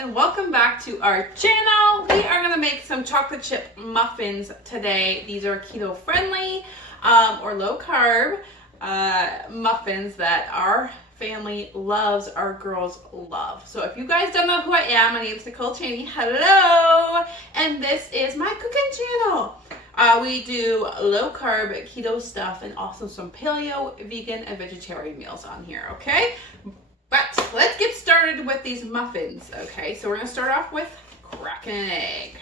and welcome back to our channel. We are going to make some chocolate chip muffins today. These are keto friendly or low carb muffins that our family loves, our girls love. So if you guys don't know who I am, my name is Nicole Cheney. Hello, and this is my cooking channel. We do low carb keto stuff and also some paleo, vegan, and vegetarian meals on here, okay? But let's get started with these muffins, okay? So we're gonna start off with cracking an egg.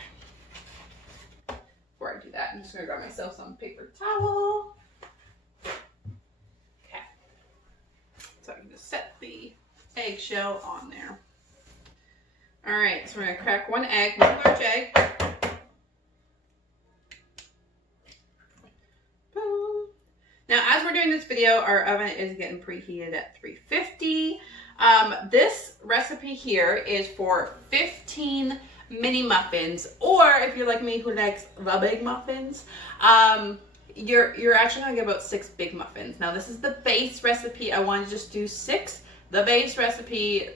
Before I do that, I'm just gonna grab myself some paper towel. Okay. So I can just set the eggshell on there. All right, so we're gonna crack one egg, one large egg. Boom. Now, as we're doing this video, our oven is getting preheated at 350. This recipe here is for 15 mini muffins, or if you're like me who likes the big muffins, you're actually gonna get about 6 big muffins. Now, this is the base recipe. I want to just do 6, the base recipe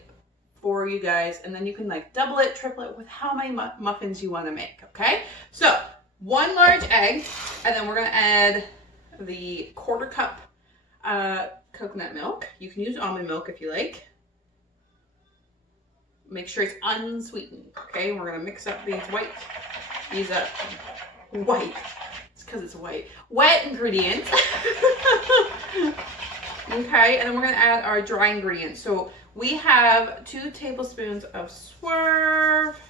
for you guys, and then you can like double it, triple it with how many muffins you want to make, okay? So, 1 large egg, and then we're gonna add the 1/4 cup coconut milk. You can use almond milk if you like. Make sure it's unsweetened, okay? We're gonna mix up these white, it's because it's white, wet ingredients. Okay, and then we're gonna add our dry ingredients. So we have 2 tablespoons of swerve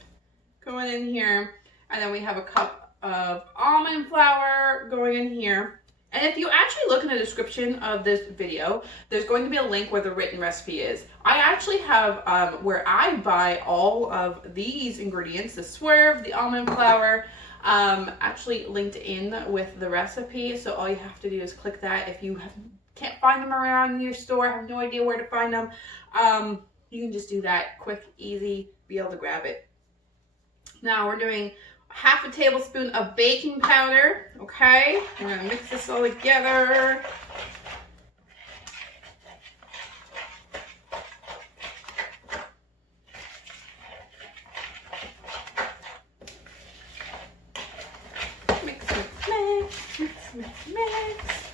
going in here, and then we have a cup of almond flour going in here. And if you actually look in the description of this video, there's going to be a link where the written recipe is. I actually have where I buy all of these ingredients, the swerve, the almond flour, actually linked in with the recipe. So all you have to do is click that. If you can't find them around your store, have no idea where to find them, you can just do that quick, easy, be able to grab it. Now we're doing 1/2 tablespoon of baking powder, okay? We're gonna mix this all together. Mix, mix, mix, mix, mix, mix.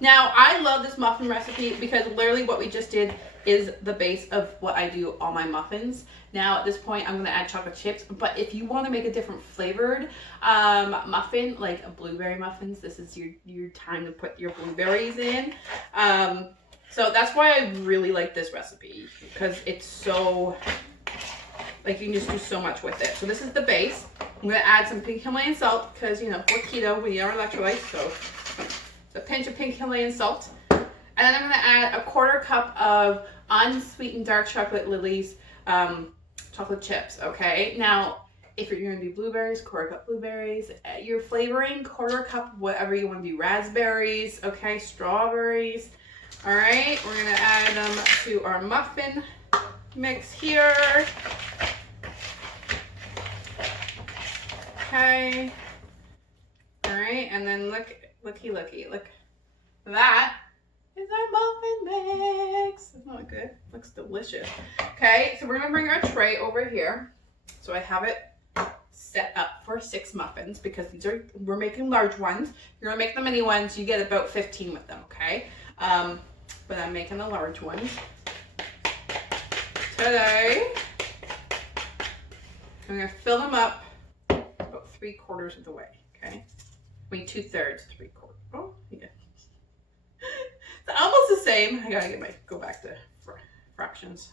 Now, I love this muffin recipe because literally what we just did is the base of what I do all my muffins. Now, at this point, I'm gonna add chocolate chips, but if you wanna make a different flavored muffin, like blueberry muffins, this is your time to put your blueberries in. So that's why I really like this recipe, because it's so, like you can just do so much with it. So this is the base. I'm gonna add some pink Himalayan salt, because you know, we're keto, we need our electrolytes, so a pinch of pink Himalayan salt. And then I'm gonna add a 1/4 cup of unsweetened dark chocolate Lily's chocolate chips, okay? Now, if you're gonna do blueberries, 1/4 cup blueberries. You're flavoring 1/4 cup whatever you wanna do. Raspberries, okay? Strawberries. All right, we're gonna add them to our muffin mix here. Okay. All right, and then looky, look. That is our muffin mix. Isn't that good? Looks delicious. Okay, so we're gonna bring our tray over here. So I have it set up for 6 muffins because we're making large ones. You're gonna make the mini ones, you get about 15 with them, okay? But I'm making the large ones today. I'm gonna fill them up about 3/4 of the way, okay? I mean 2/3, 3/4. Oh, yeah. It's almost the same. I gotta go back to fractions.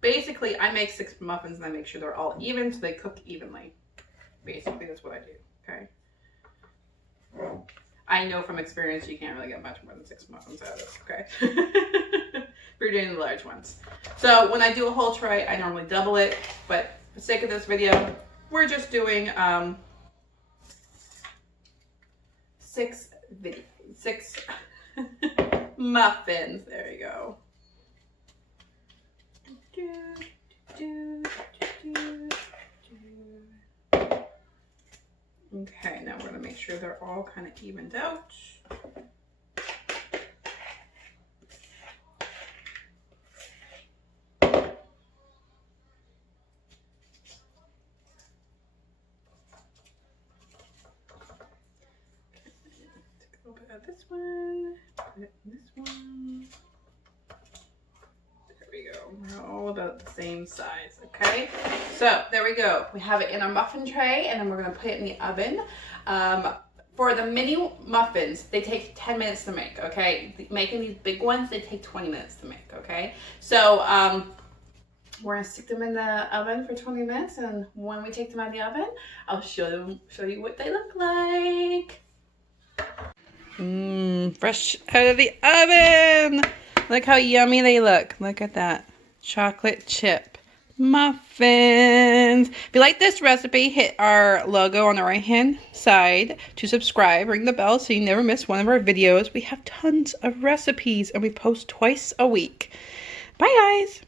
Basically, I make 6 muffins and I make sure they're all even so they cook evenly. Basically, that's what I do, okay? I know from experience you can't really get much more than 6 muffins out of this, okay? We're doing the large ones. So when I do a whole tray, I normally double it, but for the sake of this video, we're just doing 6 muffins. There you go. Okay, now we're gonna make sure they're all kind of evened out. little bit of this one, put it in this one. There we go. We're all about the same size, okay? So there we go. We have it in our muffin tray, and then we're gonna put it in the oven. For the mini muffins, they take 10 minutes to make, okay? Making these big ones, they take 20 minutes to make, okay? So we're gonna stick them in the oven for 20 minutes, and when we take them out of the oven, I'll show you what they look like. Fresh out of the oven. Look how yummy they look. Look at that. Chocolate chip muffins. If you like this recipe, hit our logo on the right hand side to subscribe. Ring the bell so you never miss one of our videos. We have tons of recipes and we post twice a week. Bye guys.